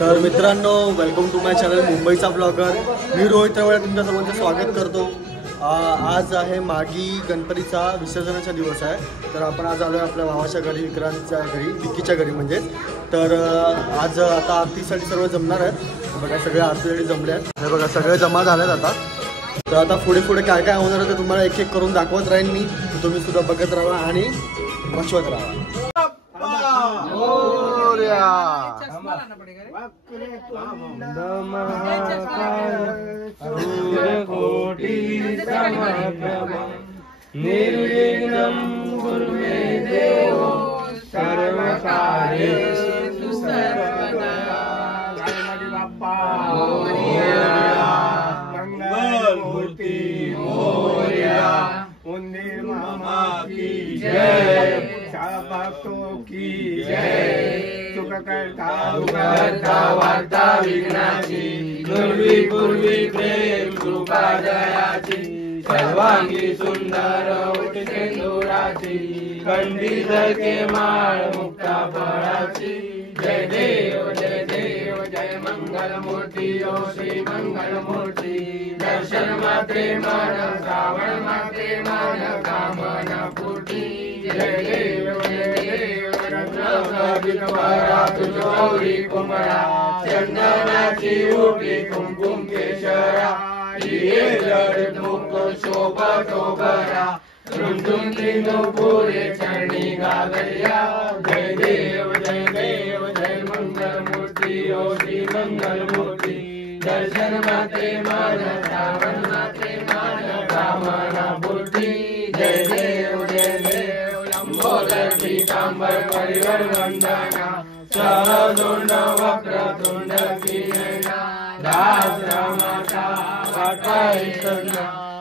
तर मित्रांनो, welcome to my channel मुंबईचा ब्लॉगर. मी रोहित रवळे तुमच्या सर्वांचं स्वागत करतो. आज आहे मागी गणपतीचा विसर्जनाचा दिवस आहे. तर आपण आज आलो आहे आपल्या भावाच्या घरी, विक्रांतच्या घरी, विक्कीच्या घरी म्हणजे. तर आज आता आरतीसाठी सर्व जमणार आहेत. बघा सगळे आरतीसाठी जमले आहेत. हे बघा सगळे जमा झाले आहेत आता. तर आता पुढे पुढे काय काय होणार आहे ते तुम्हाला एक एक करून दाखवत राहीन मी. तुम्ही सुद्धा बघत राहा आणि वाचवत राहा. निर्विघ्नं कुरु मे देवो सर्वकार्येषु सर्वदा. गणपती बाप्पा मोरया, मंगलमूर्ती मोरया, उंदीर मामा की जय, शाबासो की जय. सुखकर्ता वार्ता विघ्नाची, पूर्वी पूर्वी प्रेम कृपा दयाची, सर्वांगी सुंदर उठसेंदुराची, कंडील के माळ मुक्ता फळाची. जय देव जय देव जय मंगल मूर्ती ओ श्री मंगल मूर्ती. दर्शन मात्रे मन श्रावण मात्रे मन कामना पूर्ती. जय देव जय देव गौरी कुंभरा, चंदनाची उठी कुंकुम केशरा, मुख शोभतो बरा, रुंदुंदिनो पुरे चरणी गागल्या. जय देव जय देव जय मंगल मूर्ती ओ श्री मंगल मूर्ती. दर्शन माते मान श्रावण माते मान कामना पूर्ती. जय देव जय देव लंबोदर पीतांबर परिवर वंदना, सहदोंड वक्रतुंड कीर्णा, दास रामाचा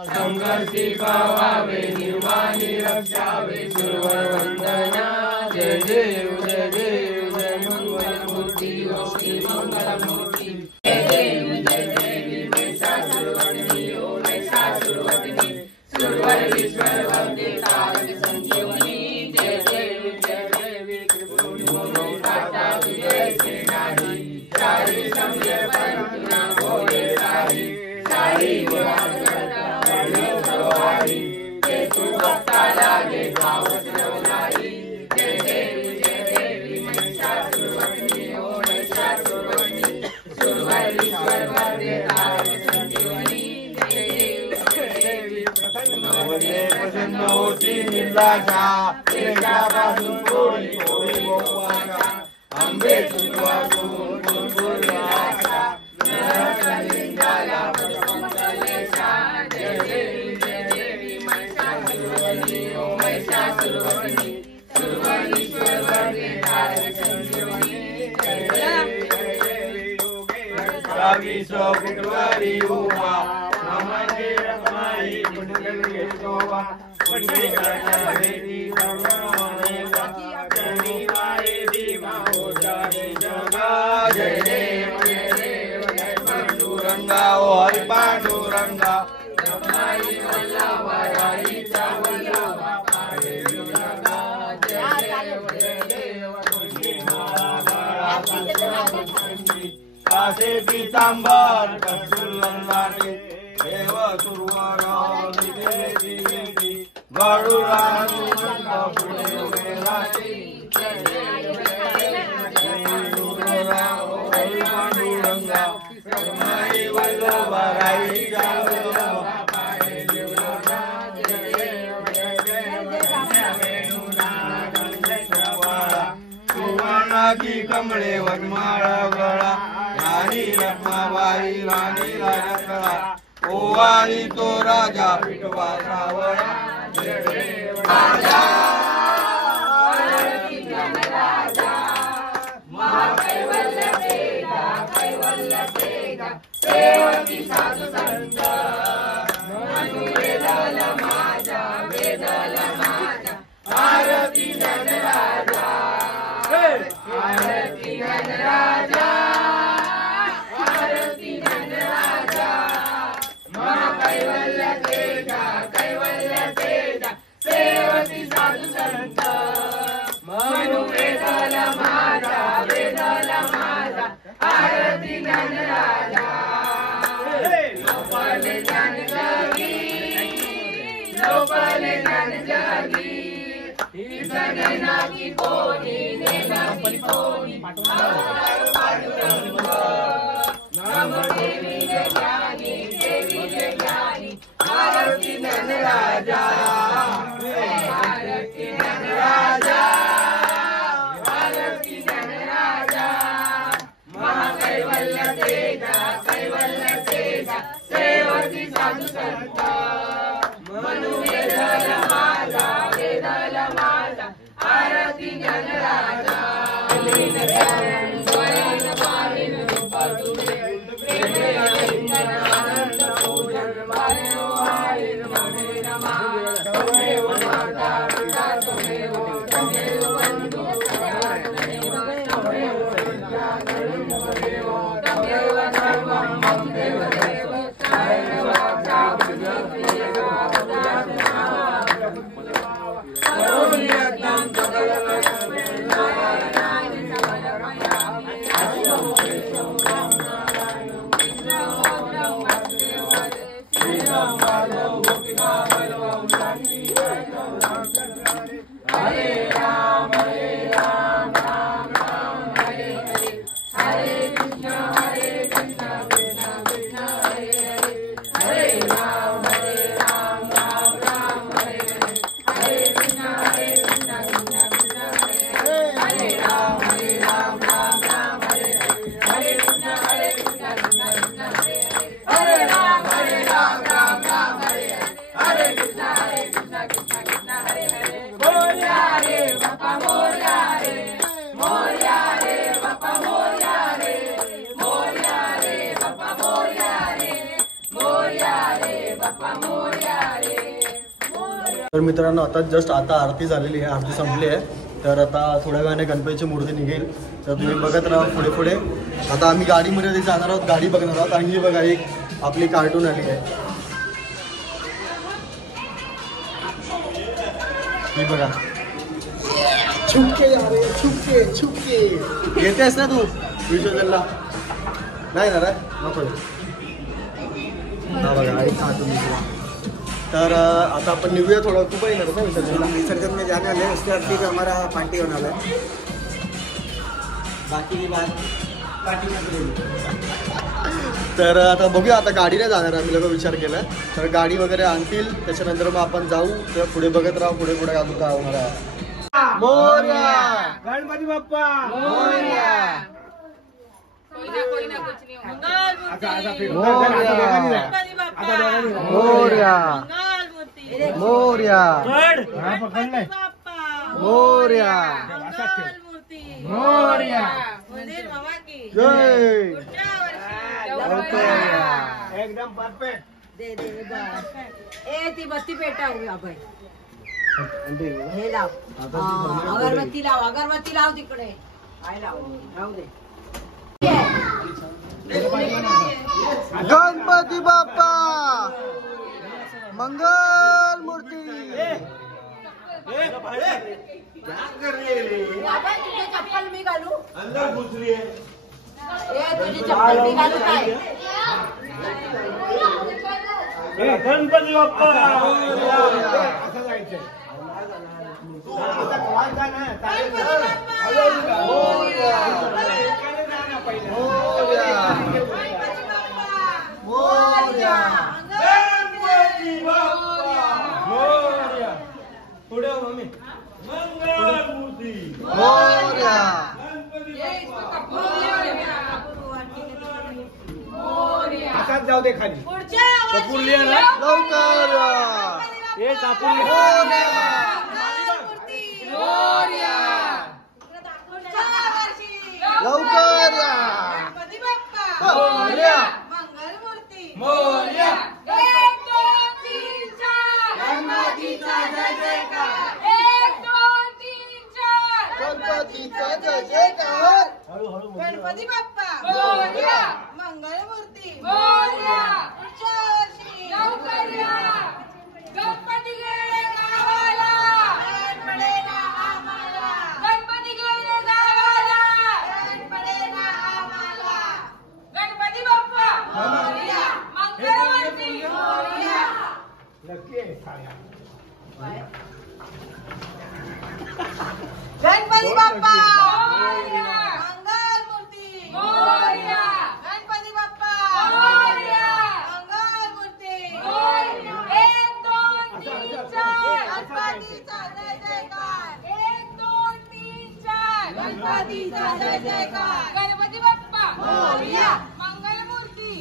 संघर्षी पावावे निर्वाणी रक्षावे सुरवर वंदना. जय देव जय देव जय मंगल मूर्ती ओ श्री मंगल मूर्ती. जय देव जय देवी महिषासुरवर्धिनी ओ महिषासुरवर्धिनी, सुरवर ईश्वर वंदे तारक संजीवनी. जय देव जय देवी त्रिपुरी माता विजय सेनानी, सारी समये पंचना भोले सारी, सारी विराट करता वर्णव सवारी, ते तू भक्ता लागे धावत रवणारी. जय देवी महिषासुरवर्धिनी ओ महिषासुरवर्धिनी, सुरवर ईश्वर वंदे तारक संजीवनी. जय देवी प्रसन्न होती निर्लाजा, प्रेमापासून कोणी कोणी गोवाचा, आंबे तुझ्यातून गुणगुण आशा, नरकलिंगाला पदपंकलेशा. जय देवी महिषासुरवर्धिनी ओ महिषासुरवर्धिनी, सुरवर ईश्वर वंदे तारक संजीवनी. जय देवी योगेश्वरी कुटवारी उमा, नमस्ते रमाई कुंडली शोभा, पंडिता देवी ब्रह्मणेला, करणी वारे दीवा होता रे जगा. जय देव जय देव जय पांडुरंगा ओ हरि पांडुरंगा, रमाई वल्लभा राईचा वल्लभा पारे जगा. जय देव जय देव तुझी माळा गळा कासे पीतांबर कस्तुरंगाने, देव सुरवर दिवेदी गरुडानु मंत पुढे उभे राहती. जय देव जय हरी पांडुरंगा, रमाई वल्लभा राईचा वल्लभा पारे जगा. जय देव जय देव वेणुनादवाळा, सुवर्णाची कमळे वनमाळा गळा, राणी रत्नाबाई राणी राजकळा, ओवाळी तो राजा पिटवा सावळा. जय देव राजा राजा, महाकैवल्य तेजा कैवल्य तेजा, सेवकी साधू संत, वेदल माझा वेदल माझा, आरती धनराजा, आरती धनराजा, आरती धनराजा, महाकैवल्य तेजा कैवल्य तेजा, सेवकी साधू संत, मनु वेदल माझा वेदल माझा, विसर्जनाची कोणी नेमाची कोणी पांडुरंग नाम देवी ज्ञानी देवी ज्ञानी आरती धनराजा आरती धनराजा आरती धनराजा महाकैवल्य तेजा कैवल्य तेजा सेवती साधू संत मनु वेदल माझा आरती धनराजा स्वयं पाविन रूप तुझे आनंद पूजन वायो वारिन मने नमा तमेव माता पिता तमेव बंधु तमेव विद्या तमेव सर्वं ममेव देव सर्वदा तर मित्रांनो आता आरती झालेली आहे, आरती संपली आहे. तर आता थोड्या वेळाने गणपतीची मूर्ती निघेल. तर तुम्ही बघत राहा पुढे पुढे. आता आम्ही गाडीमध्ये जाणार आहोत, गाडी बघणार आहोत. आणि ही बघा एक आपली कार्टून आली आहे, ही बघा. छुपके अरे छुपके छुपके येतेस ना तू विसर्जनला? नाही ना रे, नको. हा बघा एक कार्टून निघाला. तर आता अपन निघूया थोड़ा. तू पण येणार विसर्जन? विसर्जन में जाने वाले हैं, उसके बाद फिर हमारा पार्टी होने वाला है. बाकी की बात पार्टी में करेंगे. तर आता बघूया. आता गाडीने जाणार आम्ही लोक विचार केला. तर गाडी वगैरे आणतील, त्याच्यानंतर मग आपण जाऊ. तर पुढे बघत राहू, पुढे पुढे अजून काय होणार आहे. मोरया गणपती बाप्पा मोरया कोई ना कुछ नहीं मंगल मोरया मोरया मोरया मोरया जय एकदम परफेक्ट. दे ए ती बत्ती पेटावूया बाई. हे लाव, अगरबत्ती लाव, अगरबत्ती लाव तिकडे. काय लाव, राहू दे. गणपती बाप्पा मंगल मूर्ती. बाबा तुझी चप्पल मी घालू? अंदर घुस रही है. ए तुझी चप्पल मी घालू काय? गणपती बाप्पा असं जायचंय. पुढे मम्मी मंगल मूर्ती असाच जाऊ दे खाली. कपूर लिहा ना लवकर हे कापूर लवकर मोरया मोरया एक दोन तीन चार गणपतीचा जय जयकार. एक दोन तीन चार गणपतीचा जय जयकार. गणपती बाप्पा मोरया मंगलमूर्ती मोरया पुढच्या वर्षी लवकर या. गणपती गेले गावाला गण पडेना आम्हाला. गणपती गेले गावाला गण पडेना आम्हाला. गणपती बाप्पा मोरया मंगळमूर्ती मोरया. नक्की आहे. गणपती बाप्पा मोरया. मंगल मूर्ती मोरया. गणपती बाप्पा मोरया. मंगल मूर्ती मोरया. 1 2 3 4 गणपतीचा जय जयकार 1 2 3 4 गणपतीचा जय जयकार गणपती बाप्पा मोरया. मंगलमूर्ती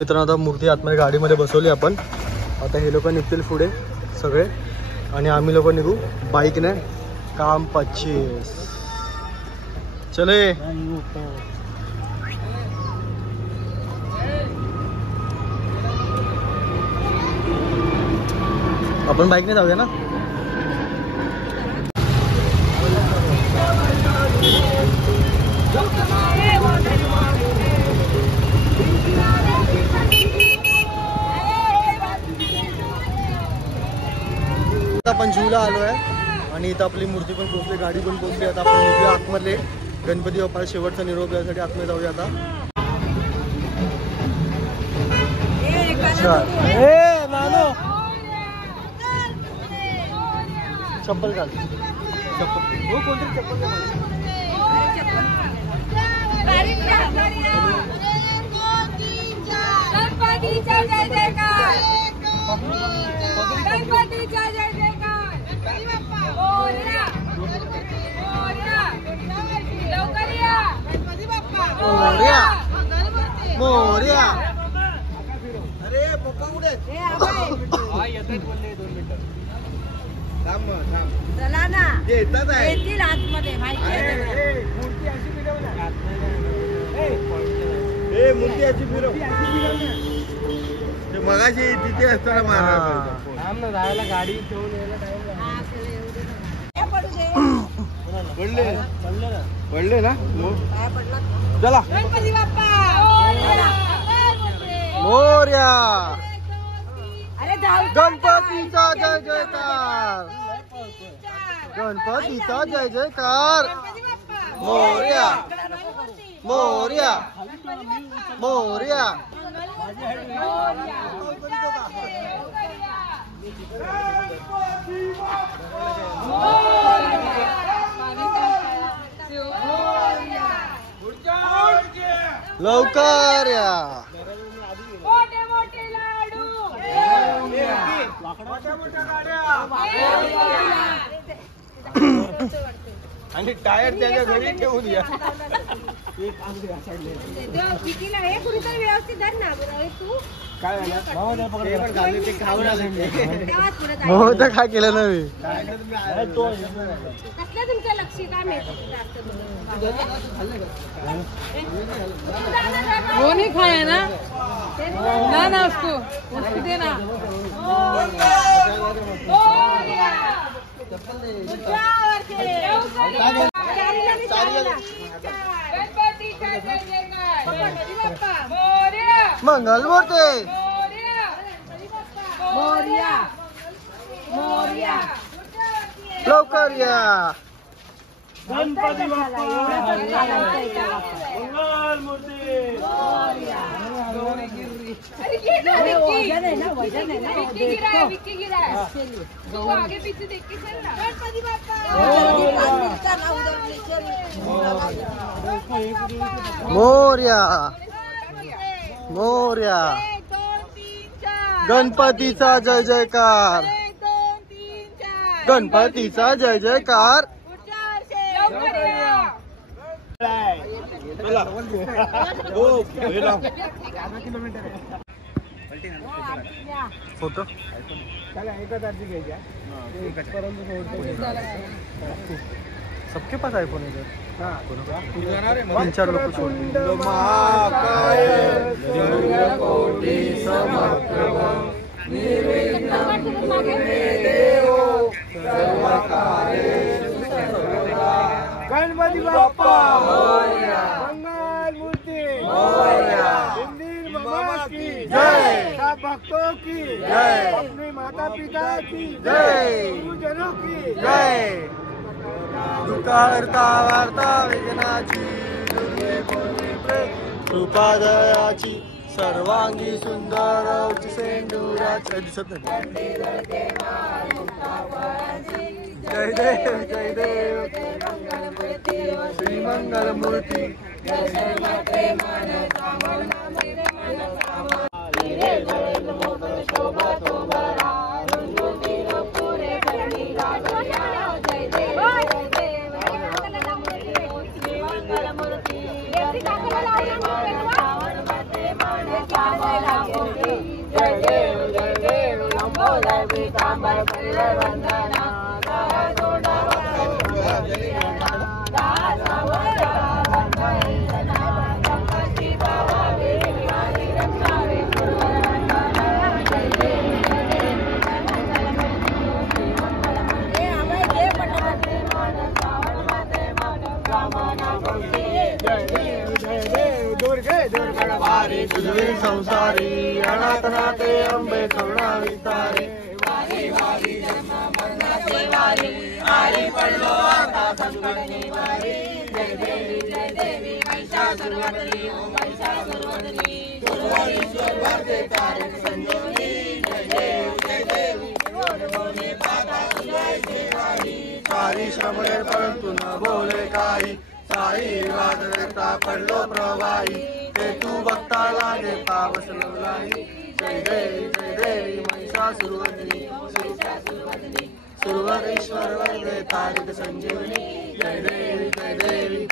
मित्रांनो आता मूर्ती आतमध्ये गाडीमध्ये बसवली आपण. आता हे लोक निघतील पुढे सगळे आणि आम्ही लोक निघू बाईकने. काम 25 चले. आपण बाईकने जाऊया ना. आपण जूला आलो आहे आणि इथं आपली मूर्ती पण पोहोचली, गाडी पण पोहोचली. आता आपण निघूया आतमध्ये गणपती बाप्पाला शेवटचा निरोप द्यायसाठी आतमध्ये जाऊया आता. चप्पल घाल. चप्पल हो कोणतरी चप्पल घाल. गणपतीचा जय जयकार गणपतीचा जय जयकार मोरया मोरया लवकर या गणपती बाप्पा मोरया. मंगल मूर्ती मोरया. अरे पप्पा कुठे आहेत? चला ना येतात आहे. येतील आतमध्ये माहिती आहे ना. मूर्ती याची फिरव. मगाशी तिथे असताना मारणार जायला गाडी ठेवून यायला टाइम काय पडू दे पडले ना. काय पडला चला. गणपती बाप्पा मोरया. अरे जाऊ गणपतीचा जय जयकार. गणपतीचा जय जयकार. मोरया मोरया मोरया. लवकर या. मोठे मोठे लाडू आणि टायर त्याच्या घरी ठेवून द्या. कितीला हे कुणीतरी व्यवस्थित धर ना तू काय झालं? ते खाऊ तेव्हाच पुढे जायचं. हो तर काय केलं ना मी. कसलं तुमचं लक्ष काय माहिती जास्त वो नहीं खाया ना ना उसको देना गणपतीचा जय जयकार मोरया मंगलमूर्ती. मोरया मोरया लवकर या. गणपती बाप्पा मंगल मूर्ती. विक्की गिरा है तू आगे पीछे देख के चल ना गणपती बाप्पा मोरया मोरया. गणपतीचा जय जयकार. गणपतीचा जय जयकार. फोटो सबके पास आईफोन है. 3-4 लोग गणपती बाप्पा मंगल मूर्ती. इंदिर मामा की जय. सब भक्तों की जय. अपने माता पिता की जय. गुरुजनों की जय. दुःखार्ता वार्ता वेदनाची दुर्गे कोणी प्रेम कृपा दयाची सर्वांगी सुंदर सेंडुराची दिसत नाही. जय देव जय देव श्री मंगल मूर्ती तुझे संसारी अनाथनाथे अंबे करुणा विस्तारे आरी पडलो आता संकटनी वारी जय देवी महिषासुरमर्दिनी ओम महिषासुरमर्दिनी दुर्वारीश्वर वरदे तारक संजीवनी जय देवी बोले पाता तुझे सेवारी सारी श्रमणे परंतु न बोले काही साई वाद व्यक्ता पडलो प्रवाही ते तू बघता लागे पावस लवलाई जय देवी महिषासुरमर्दिनी सुरवरेश्वर वरदे तारक संजीवनी जय देवी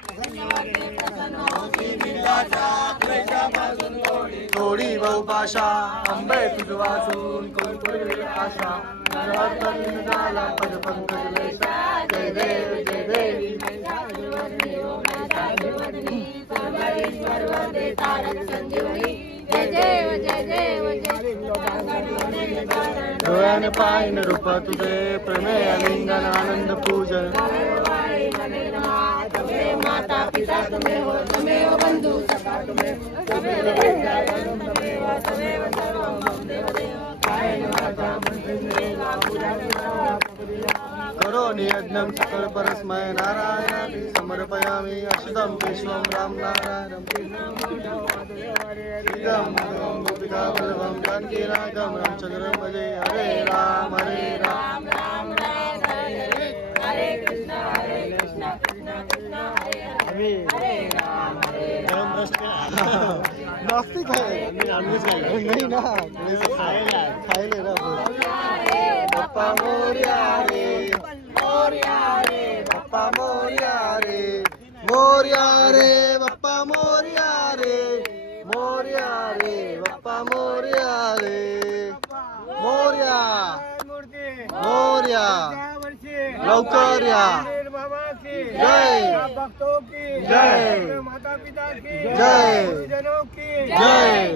थोडी बहुभाषा अंबे तुझ वाचून कोण पुरवी आशा झाला पद पंकज लेशा जय देवी सुरवरेश्वर वरदे तारक संजीवनी जय देव डोळ्याने पाहिन रूप तुझे प्रेमे लिंगन आनंद पूजन माता पिता तुम्हें हो तुम्हें बंधु सखा तुम्हें करो नियज्ञं सकल परस्मै नारायणाति समर्पयामि अशुद्धं विश्वं राम नारायणं श्रीराम गोपिका वल्लभं जानकी नायकं रामचंद्रं भजे हरे राम राम हरे कृष्ण कृष्ण कृष्ण हरे राम नास्तिक है नहीं ना खाएले ना बाप्पा मोरया रे बाप्पा मोरया रे बाप्पा मोरया रे बाप्पा मोरया रे मोरया लवकर या जय भक्तों की जय माता पिता की जय गुरुजनों की जय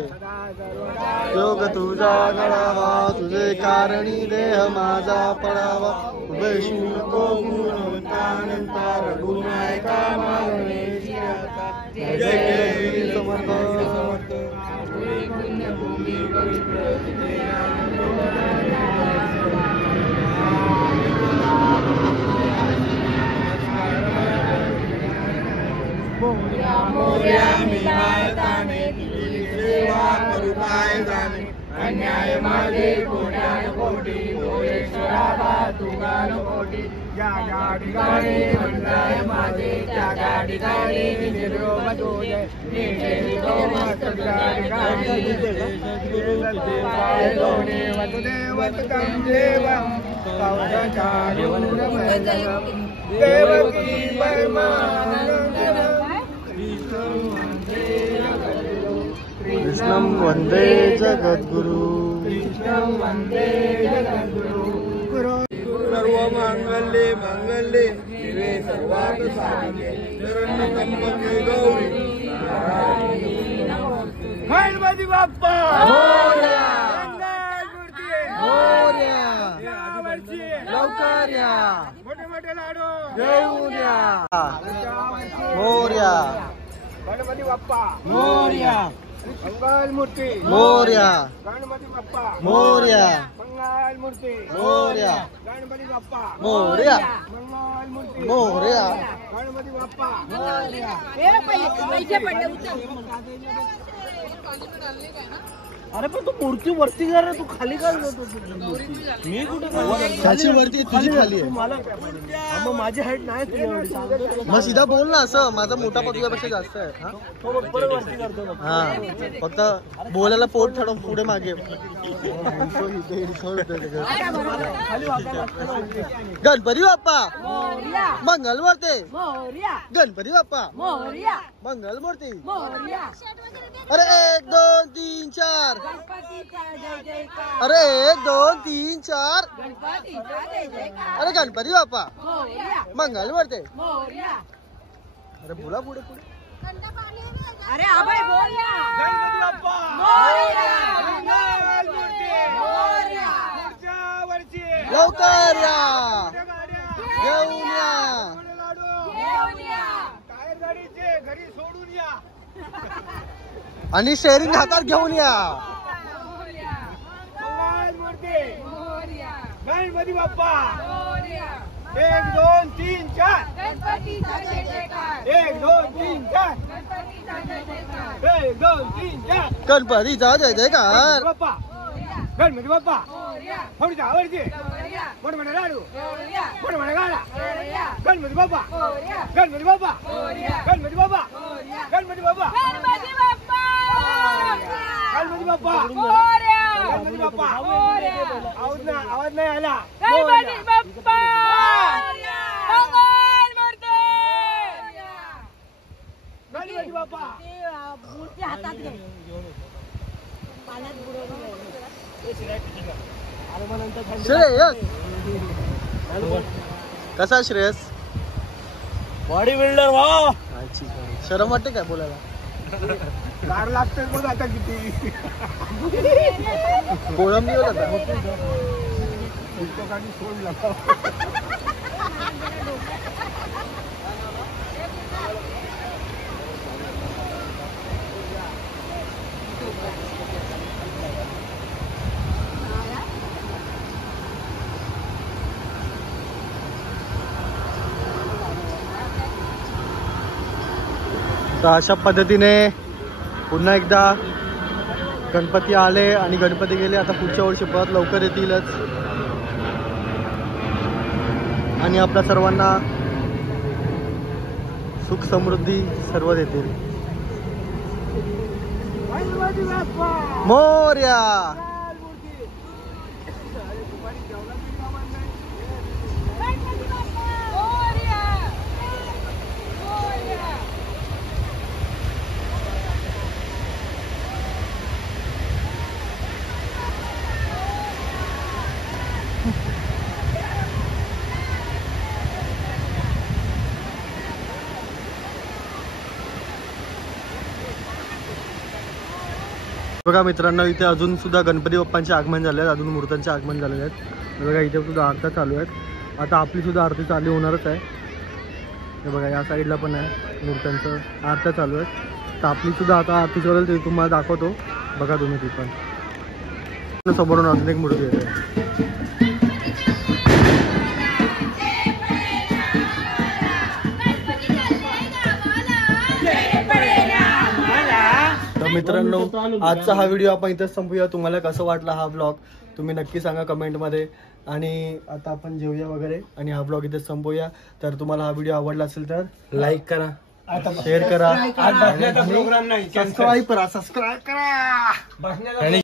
योग तुझा गळावा तुझे कारणी देह माझा पडावा उभे नको गुणवंतानंता रघुनायका मागणे जय समर्थ मोरया मिळायताने तुझी सेवा करू काय जाणे अन्याय माझे कोट्यान कोटी भोळेश्वरा तुगान कोटी ज्या ज्या ठिकाणी अन्याय माझे त्या त्या ठिकाणी निर्लोभ तुझे निर्लो मस्तक ठिकाणी वसुदेव सुतं देवं कवचाचा देवकी परमानंदं कृष्णं वंदे जगद्गुरु सर्व मांगल्ये मांगल्ये शिवे सर्वार्थ साधिके शरण्यत्र्यंबके गौरी गणपती बाप्पा मोरया लवकर या मोठे मोठे लाडू घेऊन या मोरया गणपती बाप्पा मोरया मंगल मूर्ती मोरया गणपती बाप्पा मोरया मंगल मूर्ती मोरया गणपती बाप्पा मोरया मंगल मूर्ती मोरया गणपती बाप्पा मोरया पैसे पडले उचल अरे पण तू मूर्ती वरती कर रे, तू खाली काय जातो मी कुठे त्याची वरती तुझी खाली आहे. मला मग माझी हाईट नाही तुझ्या एवढी. सांगतो तुला. मग सीधा बोल ना, असं माझा मोठा तुझ्यापेक्षा जास्त आहे. हा? तो बघ, परत वरती करतो बघ. हा फक्त बोलायला पोट ठडून पुढे मागे. खाली वाकायला लागतं ना वरती. गणपती बाप्पा मोरया मंगलमूर्ती, मोरया गणपती बाप्पा मोरया मंगलमूर्ती. मोरया अरे 1 2 3 4. गणपतीचा जय जयकार अरे 1 2 3 4. गणपतीचा जय जयकार अरे गणपती बाप्पा मोरया मंगलमूर्ती. मोरया अरे बोला पुढे पुढे. अरे अभय बोल ना गणपती बाप्पा मोरया मंगलमूर्ती. मोरया पुढच्या वर्षी लवकर या, गाड्या, घेऊन या. लाडू, घेऊन या टायर गाडीचे घरी सोडून या. आणि शेअरिंग हातात घेऊन या. मंगलमूर्ती मोरया गणपती बाप्पा मोरया 1 2 3 4. गणपतीचा जय जयकार 1 2 3 4. गणपतीचा जय जयकार 1 2 3 4. गणपतीचा जय जयकार. बाप्पा गणपती बाप्पा मोरया थोडी आवडते मोरया मोठे लाडू मोरया मोठे गाडा. मोरया गणपती बाप्पा मोरया गणपती बाप्पा मोरया गणपती बाप्पा मोरया गणपती बाप्पा गणपती बाप्पा गणपती बाप्पा मोरया गणपती बाप्पा आवाज नाही आला. गणपती बाप्पा मंगलमूर्ती गणपती बाप्पा ते मूर्ती हातात घे पाण्यात बुडवून घे. अरे मग नंतर थंडी श्रेयस कसा श्रेयस? बॉडी बिल्डर वा शरम वाटते काय बोलायला? गार लागतंय बघ आता किती. कोळंबी होता पुस्तकाने सोडला. तर अशा पद्धतीने पुन्हा एकदा गणपती आले आणि गणपती गेले. आता पुढच्या वर्षी परत लवकर येतीलच आणि आपल्या सर्वांना सुख समृद्धी सर्व देतील. गणपती बाप्पा मोरया. मोरया मोरया बघा मित्रांनो, इथे अजून सुद्धा गणपती बाप्पांचे आगमन झाले आहेत, अजून मूर्त्यांचे आगमन झालेले आहेत. बघा इथे सुद्धा आरत्या चालू आहेत. आता आपली सुद्धा आरती चालू होणारच आहे. हे बघा या साईडला पण आहे मूर्त्यांचं आरत्या चालू आहेत. तर आपली सुद्धा आता आरती चालू ते तुम्हाला दाखवतो. बघा तुम्ही ती पण समोरून अजून एक मूर्ती येते. तर मित्रांनो, आजचा हा व्हिडिओ आपण इथेच संपूया. तुम्हाला कसं वाटला हा व्लॉग तुम्ही नक्की सांगा कमेंटमध्ये. आणि आता आपण जेवूया वगैरे आणि हा व्लॉग इथेच संपूया. तर तुम्हाला हा व्हिडिओ आवडला असेल तर लाईक करा, शेअर करा, आज बसण्याचा प्रोग्राम नाही. सबस्क्राईब करा. बसण्याचा